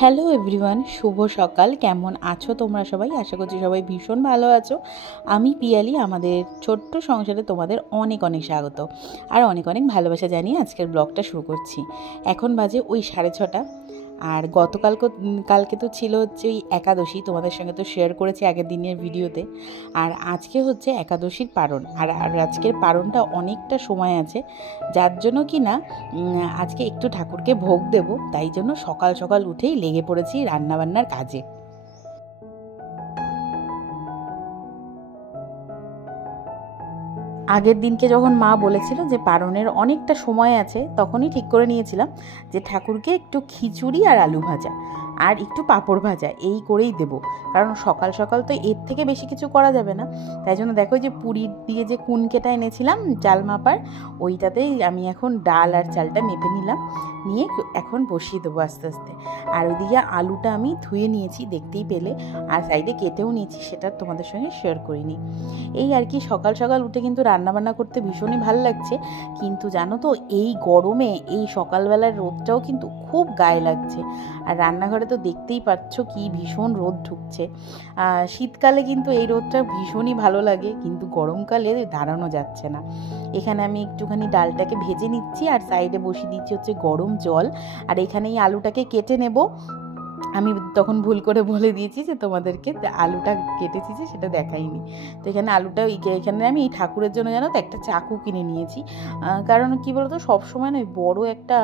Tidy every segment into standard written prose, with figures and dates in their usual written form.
Hello everyone, শুভ সকাল। কেমন আছো তোমরা সবাই? আশা করছি সবাই ভীষণ ভালো আছো। আমি পিয়ালি, আমাদের ছোট্ট সংসারে তোমাদের অনেক অনেক স্বাগত আর অনেক অনেক ভালোবাসা জানিয়ে আজকের ব্লগটা শুরু করছি। এখন বাজে ওই 6:30। আর কালকে তো ছিল হচ্ছে ওই একাদশী, তোমাদের সঙ্গে তো শেয়ার করেছি আগের দিনের ভিডিওতে। আর আজকে হচ্ছে একাদশীর পারণ, আর আজকের পারণটা অনেকটা সময় আছে, যার জন্য কি না আজকে একটু ঠাকুরকে ভোগ দেব, তাই জন্য সকাল সকাল উঠেই লেগে পড়েছি রান্নাবান্নার কাজে। আগের দিনকে যখন মা বলেছিল যে পারণের অনেকটা সময় আছে, তখনই ঠিক করে নিয়েছিলাম যে ঠাকুরকে একটু খিচুড়ি আর আলু ভাজা আর একটু পাঁপড় ভাজা এই করেই দেব, কারণ সকাল সকাল তো এর থেকে বেশি কিছু করা যাবে না। তাই জন্য দেখো যে পুরী দিয়ে যে কুনকেটা এনেছিলাম চাল মাপার, ওইটাতেই আমি এখন ডাল আর চালটা মেপে নিলাম, নিয়ে এখন বসিয়ে দেবো আস্তে আস্তে। আর ওইদিকে আলুটা আমি ধুয়ে নিয়েছি, দেখতেই পেলে, আর সাইডে কেটেও নিয়েছি, সেটা তোমাদের সঙ্গে শেয়ার করিনি। এই আর কি, সকাল সকাল উঠে কিন্তু রান্নাবান্না করতে ভীষণই ভালো লাগছে, কিন্তু জানো তো এই গরমে এই সকালবেলার রোদটাও কিন্তু খুব গায়ে লাগছে। আর রান্নাঘরে তো দেখতেই পাচ্ছ কি ভীষণ রোদ ঢুকছে। শীতকালে কিন্তু এই রোদটা ভীষণই ভালো লাগে, কিন্তু গরমকালে দাঁড়ানো যাচ্ছে না। এখানে আমি একটুখানি ডালটাকে ভেজে নিচ্ছি আর সাইডে বসিয়ে দিচ্ছি হচ্ছে গরম জল। আর এখানে এই আলুটাকে কেটে নেব। আমি তখন ভুল করে বলে দিয়েছি যে তোমাদেরকে আলুটা কেটেছি যে সেটা দেখাইনি। তো এখানে আলুটা এখানে আমি এই ঠাকুরের জন্য জানো তো একটা চাকু কিনে নিয়েছি, কারণ কি বলতো সবসময় না বড় একটা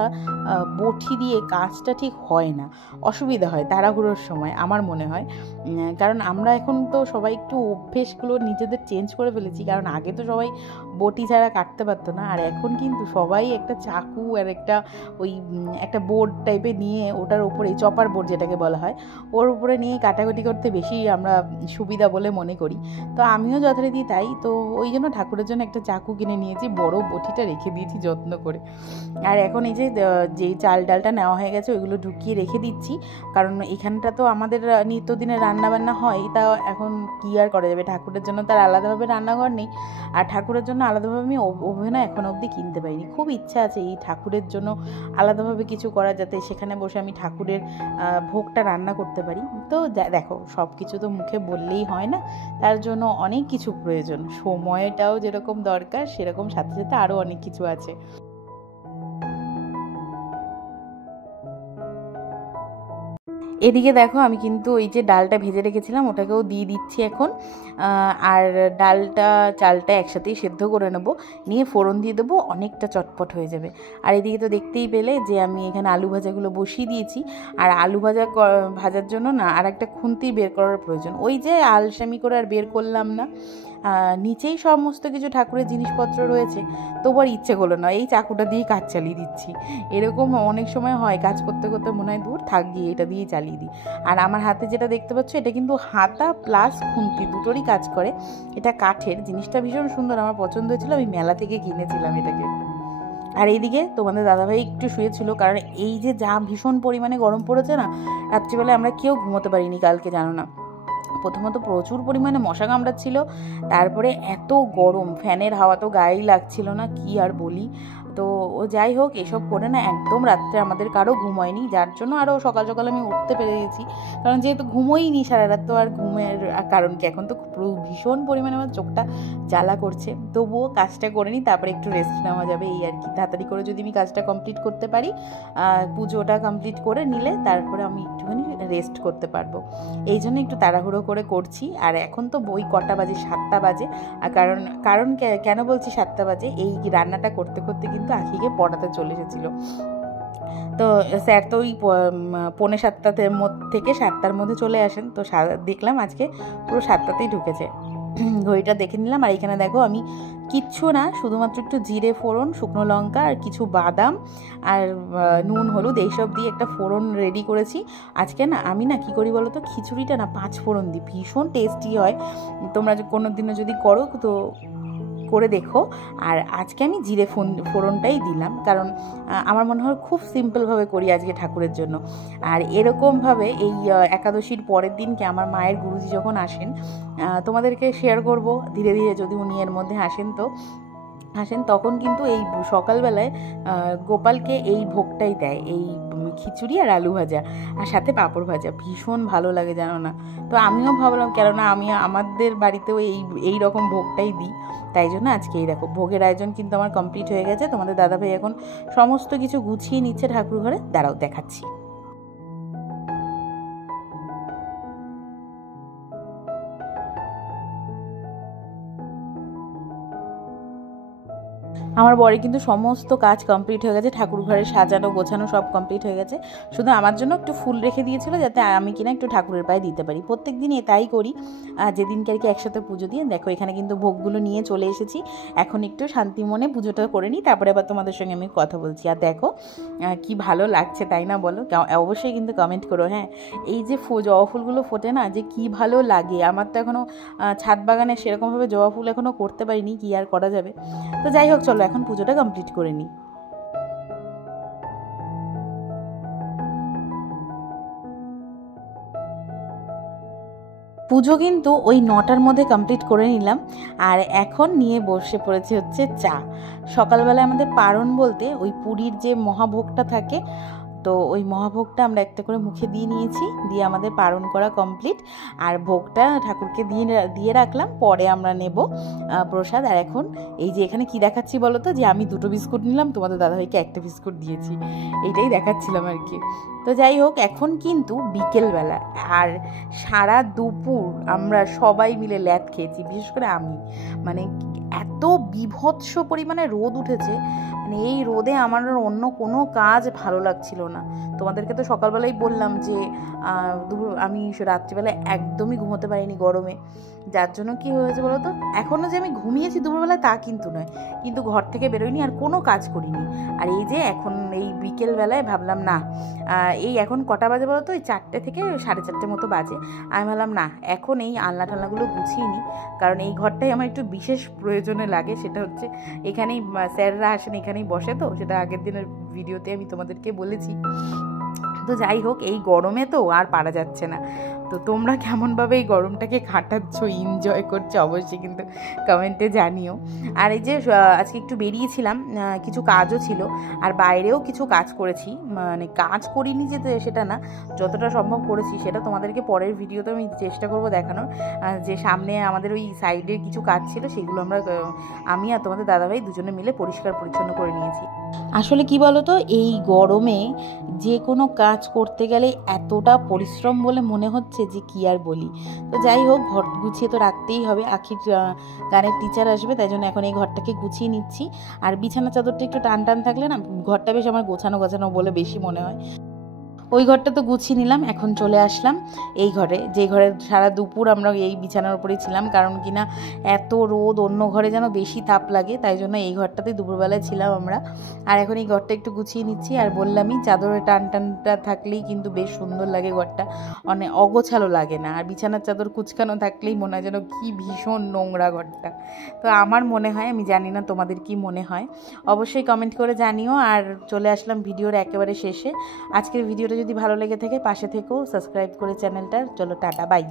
বটি দিয়ে কাজটা ঠিক হয় না, অসুবিধা হয় তাড়াহুড়োর সময় আমার মনে হয়। কারণ আমরা এখন তো সবাই একটু অভ্যেসগুলো নিজেদের চেঞ্জ করে ফেলেছি, কারণ আগে তো সবাই বটি ছাড়া কাটতে পারতো না, আর এখন কিন্তু সবাই একটা চাকু আর একটা বোর্ড টাইপের নিয়ে, ওটার উপরে চপার বোর্ড যেটাকে বলা হয়, ওর উপরে নিয়ে কাটাকুটি করতে বেশি আমরা সুবিধা বলে মনে করি। তো আমিও যথারীতি তাই, তো ওই জন্য ঠাকুরের জন্য একটা চাকু কিনে নিয়েছি, বড় বটিটা রেখে দিয়েছি যত্ন করে। আর এখন এই যে চাল ডালটা নেওয়া হয়ে গেছে, ওইগুলো ঢুকিয়ে রেখে দিচ্ছি, কারণ এখানটা তো আমাদের নিত্যদিনের রান্নাবান্না হয়, তা এখন কি আর করা যাবে, ঠাকুরের জন্য তার আলাদাভাবে রান্নাঘর নেই, আর ঠাকুরের জন্য আলাদাভাবে আমি ওভেনও এখন অবধি কিনতে পারিনি। খুব ইচ্ছা আছে এই ঠাকুরের জন্য আলাদাভাবে কিছু করা, যাতে সেখানে বসে আমি ঠাকুরের ভোগটা রান্না করতে পারি। তো দেখো, সব কিছু তো মুখে বললেই হয় না, তার জন্য অনেক কিছু প্রয়োজন, সময়টাও যেরকম দরকার সেরকম সাথে সাথে আরও অনেক কিছু আছে। এদিকে দেখো, আমি কিন্তু ওই যে ডালটা ভেজে রেখেছিলাম ওটাকেও দিয়ে দিচ্ছি এখন। আর চালটা একসাথেই সেদ্ধ করে নেব, নিয়ে ফোড়ন দিয়ে দেবো, অনেকটা চটপট হয়ে যাবে। আর এদিকে তো দেখতেই পেলে যে আমি এখানে আলু ভাজাগুলো বসিয়ে দিয়েছি। আর আলু ভাজার জন্য না আর একটা খুন্তি বের করার প্রয়োজন, ওই যে আলসামি করে আর বের করলাম না। নিচেই সমস্ত কিছু ঠাকুরের জিনিসপত্র রয়েছে, তবু আর ইচ্ছে করলো না, এই চাকুটা দিয়ে কাজ চালিয়ে দিচ্ছি। এরকম অনেক সময় হয়, কাজ করতে করতে মনে হয় দূর থাক গিয়ে এটা দিয়েই চালিয়ে দিই। আর আমার হাতে যেটা দেখতে পাচ্ছ, এটা কিন্তু হাতা প্লাস খুন্তি দুটোরই কাজ করে। এটা কাঠের, জিনিসটা ভীষণ সুন্দর, আমার পছন্দ হয়েছিল, আমি মেলা থেকে কিনেছিলাম এটাকে। আর এইদিকে তোমাদের দাদাভাই একটু শুয়েছিল, কারণ এই যে যা ভীষণ পরিমাণে গরম পড়েছে না, রাত্রিবেলায় আমরা কেউ ঘুমোতে পারিনি কালকে, জানো না। প্রথমত প্রচুর পরিমাণে মশা কামড়াচ্ছিল, তারপরে এত গরম, ফ্যানের হাওয়া তো গায়েই লাগছিল না, কি আর বলি। তো ও যাই হোক, এসব করে না একদম রাত্রে আমাদের কারো ঘুম হয়নি, যার জন্য আরও সকাল সকাল আমি উঠতে পেরে গেছি, কারণ যেহেতু ঘুমোইনি সারা রাত, তো আর ঘুমের কারণ কি, এখন তো ভীষণ পরিমাণে আমার চোখটা জ্বালা করছে, তবুও কাজটা করে নিই, তারপরে একটু রেস্ট নেওয়া যাবে এই আর কি। তাড়াতাড়ি করে যদি আমি কাজটা কমপ্লিট করতে পারি, পুজোটা কমপ্লিট করে নিলে তারপরে আমি একটুখানি রেস্ট করতে পারবো, এই জন্য একটু তাড়াহুড়ো করে করছি। আর এখন তো বই কটা বাজে, 7টা বাজে। আর কারণ কেন বলছি 7টা বাজে, এই রান্নাটা করতে করতে কিন্তু আখিকে পড়াতে চলে এসেছিলো। তো স্যার তো ওই 6:45 থেকে 7টার মধ্যে চলে আসেন, তো দেখলাম আজকে পুরো 7টাতেই ঢুকেছে। ঘড়িটা দেখে নিলাম। আর এখানে দেখো, আমি কিচ্ছু না, শুধুমাত্র একটু জিরে ফোড়ন, শুকনো লঙ্কা আর কিছু বাদাম আর নুন হলুদ এইসব দিয়ে একটা ফোড়ন রেডি করেছি। আজকে না আমি কি করি বলো তো, খিচুড়িটা না 5 ফোড়ন দিই, ভীষণ টেস্টি হয়। তোমরা কোনো দিনও যদি করো তো করে দেখো। আর আজকে আমি জিরে ফোড়নটাই দিলাম, কারণ আমার মনে হয় খুব সিম্পলভাবে করি আজকে ঠাকুরের জন্য। আর এরকমভাবে এই একাদশীর পরের দিনকে আমার মায়ের গুরুজি যখন আসেন, তোমাদেরকে শেয়ার করব ধীরে ধীরে, যদি উনি এর মধ্যে আসেন তখন কিন্তু এই সকালবেলায় গোপালকে এই ভোগটাই দেয়, এই খিচুড়ি আর আলু ভাজা আর সাথে পাঁপড় ভাজা, ভীষণ ভালো লাগে জানো না। তো আমিও ভাবলাম, কেননা আমি আমাদের বাড়িতেও এই রকম ভোগটাই দিই, তাই জন্য আজকে এই দেখো ভোগের আয়োজন কিন্তু আমার কমপ্লিট হয়ে গেছে। তোমাদের দাদাভাই এখন সমস্ত কিছু গুছিয়ে নিচ্ছে ঠাকুর ঘরে, দাঁড়াও দেখাচ্ছি। আমার বরের কিন্তু সমস্ত কাজ কমপ্লিট হয়ে গেছে, ঠাকুর ঘরে সাজানো গোছানো সব কমপ্লিট হয়ে গেছে। শুধু আমার জন্য একটু ফুল রেখে দিয়েছিল, যাতে আমি কিনা একটু ঠাকুরের পায়ে দিতে পারি। প্রত্যেক দিনই তাই করি, যেদিনকে আর কি একসাথে পুজো দিয়ে। দেখো এখানে কিন্তু ভোগগুলো নিয়ে চলে এসেছি, এখন একটু শান্তি মনে পুজোটা করে নিই, তারপরে আবার তোমাদের সঙ্গে আমি কথা বলছি। আর দেখো কি ভালো লাগছে তাই না বলো? অবশ্যই কিন্তু কমেন্ট করো। হ্যাঁ, এই যে জবা ফুলগুলো ফোটে না, যে কি ভালো লাগে। আমার তো এখনও ছাদ বাগানে সেরকমভাবে জবা ফুল এখনও করতে পারিনি, কি আর করা যাবে। তো যাই হোক, চলো এখন পুজোটা কমপ্লিট করে নিই। পুজো কিন্তু ওই 9টার মধ্যে কমপ্লিট করে নিলাম, আর এখন নিয়ে বসে পড়েছে হচ্ছে চা। সকালবেলায় আমাদের পারণ বলতে ওই পুরীর যে মহাভোগটা থাকে, তো ওই মহাভোগটা আমরা একটা করে মুখে দিয়ে নিয়েছি, দিয়ে আমাদের পারণ করা কমপ্লিট। আর ভোগটা ঠাকুরকে দিয়ে রাখলাম, পরে আমরা নেব প্রসাদ। আর এখন এই যে এখানে কি দেখাচ্ছি বলো তো, যে আমি 2টো বিস্কুট নিলাম, তোমাদের দাদাভাইকে একটা বিস্কুট দিয়েছি, এইটাই দেখাচ্ছিলাম আর কি। তো যাই হোক, এখন কিন্তু বিকেলবেলা, আর সারা দুপুর আমরা সবাই মিলে ল্যাদ খেয়েছি, বিশেষ করে আমি। মানে এত বীভৎস পরিমাণে রোদ উঠেছে, মানে এই রোদে আমার অন্য কোনো কাজ ভালো লাগছিল না। তোমাদেরকে তো সকালবেলাই বললাম যে আমি রাত্রিবেলায় একদমই ঘুমোতে পারিনি গরমে, যার জন্য কি হয়েছে বলো তো, এখনও যে আমি ঘুমিয়েছি দুপুরবেলায় তা কিন্তু নয়, কিন্তু ঘর থেকে বেরোইনি আর কোনো কাজ করিনি। আর এই যে এখন এই বিকেলবেলায় ভাবলাম না, এই এখন কটা বাজে বলো তো, ওই 4টে থেকে 4:30 মতো বাজে। আমি ভাবলাম না, এখন এই আলনা টালনাগুলো গুছিয়ে নিই, কারণ এই ঘরটাই আমার একটু বিশেষ প্রয়োজনে লাগে। সেটা হচ্ছে এখানেই স্যাররা আসেন, এখানেই বসে, তো সেটা আগের দিনের ভিডিওতে আমি তোমাদেরকে বলেছি। তো যাই হোক, এই গরমে তো আর পারা যাচ্ছে না। তো তোমরা কেমনভাবে এই গরমটাকে কাটাচ্ছ, এনজয় করছো, অবশ্যই কিন্তু কমেন্টে জানিও। আর এই যে আজকে একটু বেরিয়েছিলাম, কিছু কাজও ছিল, আর বাইরেও কিছু কাজ করেছি। মানে কাজ করিনি যে সেটা না, যতটা সম্ভব করেছি সেটা তোমাদেরকে পরের ভিডিওতে আমি চেষ্টা করব দেখানোর। যে সামনে আমাদের ওই সাইডে কিছু কাজ ছিল, সেগুলো আমি আর তোমাদের দাদাভাই দুজনে মিলে পরিষ্কার পরিচ্ছন্ন করে নিয়েছি। আসলে কি বলতো, এই গরমে যে কোনো কাজ করতে গেলে এতটা পরিশ্রম বলে মনে হচ্ছে যে কি আর বলি। তো যাই হোক, ঘর গুছিয়ে তো রাখতেই হবে, আখির গানের টিচার আসবে, তাই জন্য এখন এই ঘরটাকে গুছিয়ে নিচ্ছি। আর বিছানা চাদরটা একটু টান টান থাকলে না, ঘরটা বেশ আমার গোছানো গোছানো বলে বেশি মনে হয়। ওই ঘরটা তো গুছিয়ে নিলাম, এখন চলে আসলাম এই ঘরে, যে ঘরে সারা দুপুর আমরা এই বিছানার উপরেই ছিলাম, কারণ কিনা এত রোদ, অন্য ঘরে যেন বেশি তাপ লাগে, তাই জন্য এই ঘরটাতেই দুপুরবেলায় ছিলাম আমরা। আর এখন এই ঘরটা একটু গুছিয়ে নিচ্ছি, আর বললামই চাদরের টান টানটা থাকলেই কিন্তু বেশ সুন্দর লাগে ঘরটা, অনেক অগোছালো লাগে না। আর বিছানার চাদর কুচকানো থাকলেই মনে হয় যেন কি ভীষণ নোংরা ঘরটা। তো আমার মনে হয়, আমি জানি না তোমাদের কি মনে হয়, অবশ্যই কমেন্ট করে জানিও। আর চলে আসলাম ভিডিওর একেবারে শেষে। আজকের ভিডিওটা যদি ভালো লেগে থাকে পাশে থেকেও সাবস্ক্রাইব করে চ্যানেলটার। চলো টাটা, বাই।